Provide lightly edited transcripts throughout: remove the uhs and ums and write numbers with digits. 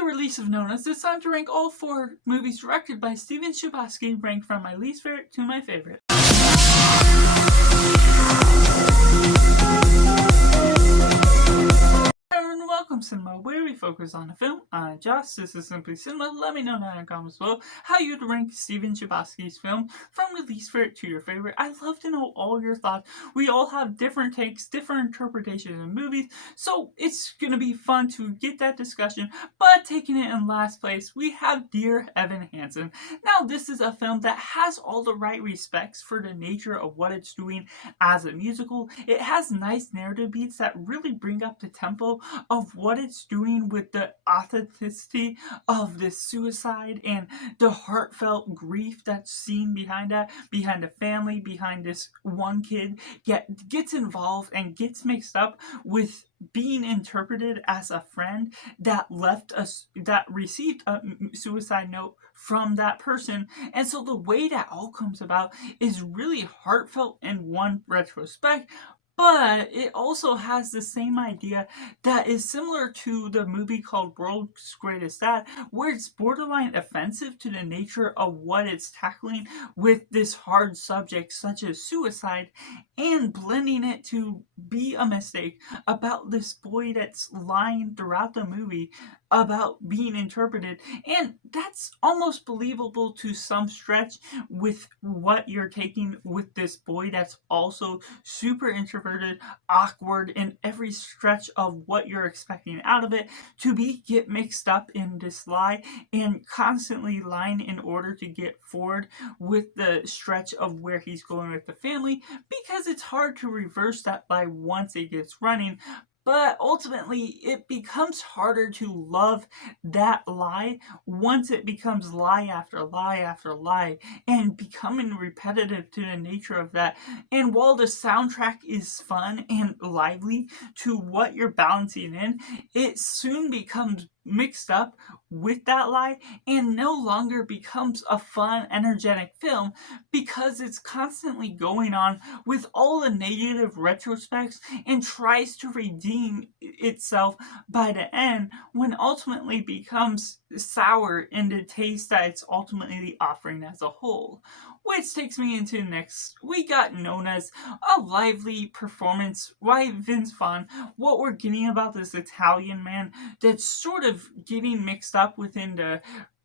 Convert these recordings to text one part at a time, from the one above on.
the release of Nonnas, it's time to rank all 4 movies directed by Stephen Chbosky, ranked from my least favorite to my favorite. And welcome, Cinema, where we focus on a film. I'm Josh, this is Simply Cinema. Let me know down in the comments below how you'd rank Stephen Chbosky's film from your least favorite to your favorite. I'd love to know all your thoughts. We all have different takes, different interpretations of movies, so it's gonna be fun to get that discussion. But taking it in last place, we have Dear Evan Hansen. Now, this is a film that has all the right respects for the nature of what it's doing as a musical. It has nice narrative beats that really bring up the tempo of what it's doing with the authenticity of this suicide and the heartfelt grief that's seen behind that, behind the family, behind this one kid gets involved and gets mixed up with being interpreted as a friend that received a suicide note from that person. And so the way that all comes about is really heartfelt in one retrospect, but it also has the same idea that is similar to the movie called World's Greatest Dad, where it's borderline offensive to the nature of what it's tackling with this hard subject such as suicide, and blending it to be a mistake about this boy that's lying throughout the movie about being interpreted. And that's almost believable to some stretch with what you're taking with this boy that's also super introverted, awkward in every stretch of what you're expecting out of it, to get mixed up in this lie and constantly lying in order to get forward with the stretch of where he's going with the family, because it's hard to reverse that lie once it gets running. But ultimately, it becomes harder to love that lie once it becomes lie after lie after lie and becoming repetitive to the nature of that. And while the soundtrack is fun and lively to what you're balancing in, it soon becomes mixed up with that lie and no longer becomes a fun, energetic film, because it's constantly going on with all the negative retrospects and tries to redeem itself by the end, when ultimately becomes sour in the taste that it's ultimately offering as a whole. Which takes me into next. We got Nonnas, a lively performance by Vince Vaughn. What we're getting about this Italian man that's sort of getting mixed up within the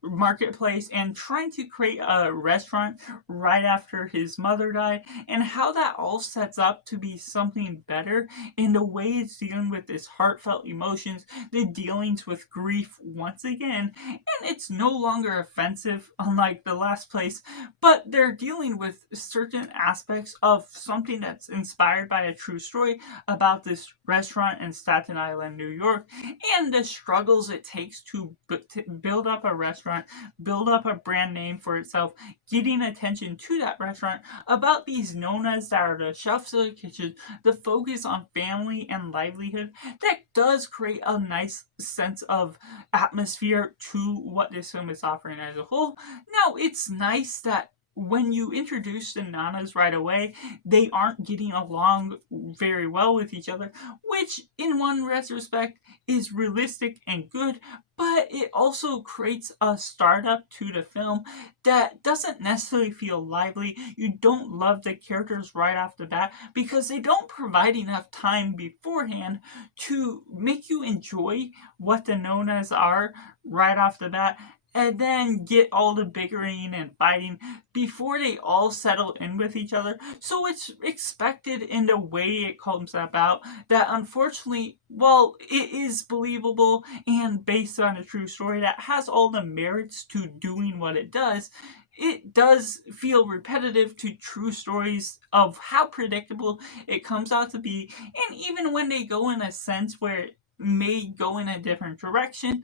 marketplace and trying to create a restaurant right after his mother died, and how that all sets up to be something better in the way it's dealing with this heartfelt emotions, the dealings with grief once again, and it's no longer offensive unlike the last place, but they're dealing with certain aspects of something that's inspired by a true story about this restaurant in Staten Island, New York, and the struggles it takes to build up a restaurant, build up a brand name for itself, getting attention to that restaurant, about these Nonnas that are the chefs of the kitchen, the focus on family and livelihood. That does create a nice sense of atmosphere to what this film is offering as a whole. Now, it's nice that when you introduce the Nonnas right away, they aren't getting along very well with each other, which in one retrospect is realistic and good, but it also creates a startup to the film that doesn't necessarily feel lively. You don't love the characters right off the bat because they don't provide enough time beforehand to make you enjoy what the Nonnas are right off the bat, and then get all the bickering and fighting before they all settle in with each other. So it's expected in the way it comes about that, unfortunately, while it is believable and based on a true story that has all the merits to doing what it does feel repetitive to true stories of how predictable it comes out to be. And even when they go in a sense where it may go in a different direction,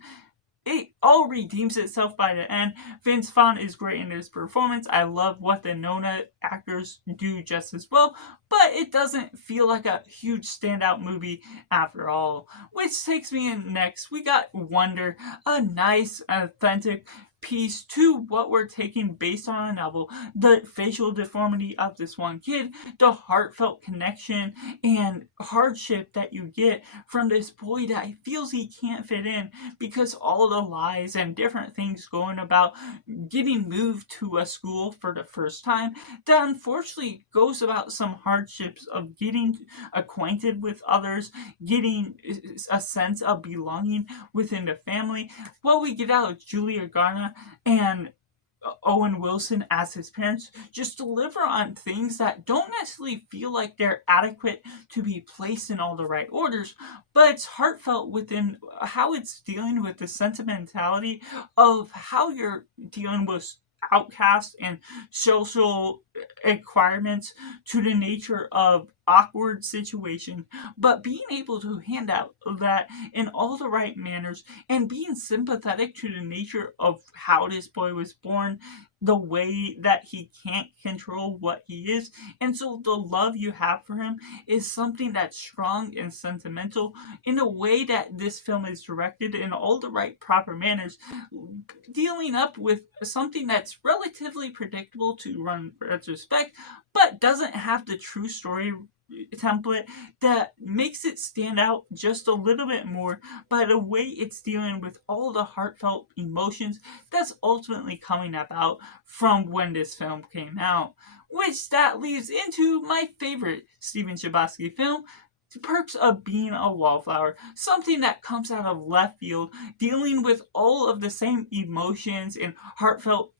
it all redeems itself by the end. Vince Vaughn is great in his performance. I love what the Nonna actors do just as well, but it doesn't feel like a huge standout movie after all. Which takes me in next. We got Wonder, a nice, authentic piece to what we're taking based on a novel, the facial deformity of this one kid, the heartfelt connection and hardship that you get from this boy that feels he can't fit in because all the lies and different things going about getting moved to a school for the first time that unfortunately goes about some hardships of getting acquainted with others, getting a sense of belonging within the family. Well, we get out Julia Garner and Owen Wilson as his parents just deliver on things that don't necessarily feel like they're adequate to be placed in all the right orders, but it's heartfelt within how it's dealing with the sentimentality of how you're dealing with outcasts and social requirements to the nature of awkward situation, but being able to hand out that in all the right manners and being sympathetic to the nature of how this boy was born, the way that he can't control what he is. And so the love you have for him is something that's strong and sentimental in a way that this film is directed in all the right proper manners, dealing up with something that's relatively predictable to run retrospect, but doesn't have the true story template that makes it stand out just a little bit more by the way it's dealing with all the heartfelt emotions that's ultimately coming about from when this film came out. Which that leads into my favorite Stephen Chbosky film, The Perks of Being a Wallflower. Something that comes out of left field, dealing with all of the same emotions and heartfelt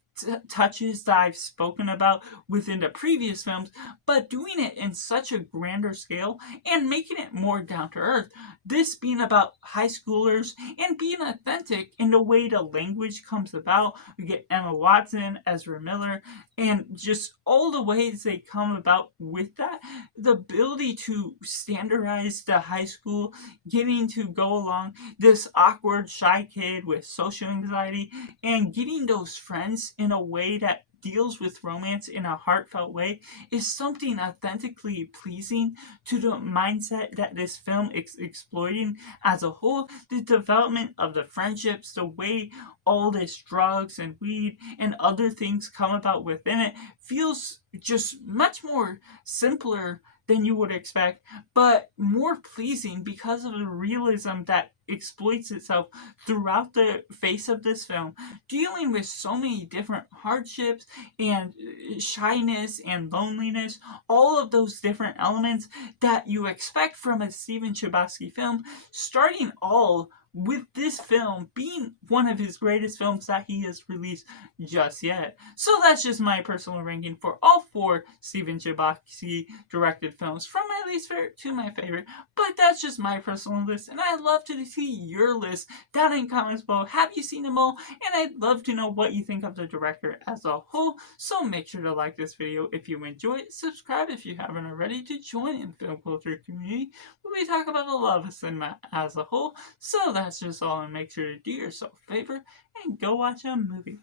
touches that I've spoken about within the previous films, but doing it in such a grander scale and making it more down to earth. This being about high schoolers and being authentic in the way the language comes about. We get Emma Watson, Ezra Miller, and just all the ways they come about with that. The ability to standardize the high school, getting to go along this awkward, shy kid with social anxiety, and getting those friends in a way that deals with romance in a heartfelt way is something authentically pleasing to the mindset that this film is exploiting as a whole. The development of the friendships, the way all this drugs and weed and other things come about within it feels just much more simpler than you would expect, but more pleasing because of the realism that exploits itself throughout the face of this film, dealing with so many different hardships and shyness and loneliness, all of those different elements that you expect from a Stephen Chbosky film, starting all with this film being one of his greatest films that he has released just yet. So that's just my personal ranking for all four Stephen Chbosky directed films, from my least favorite to my favorite. But that's just my personal list, and I'd love to see your list down in comments below. Have you seen them all? And I'd love to know what you think of the director as a whole. So make sure to like this video if you enjoy it, subscribe if you haven't already to join in the film culture community where we talk about the love of cinema as a whole. So that's just all, and make sure to do yourself a favor and go watch a movie.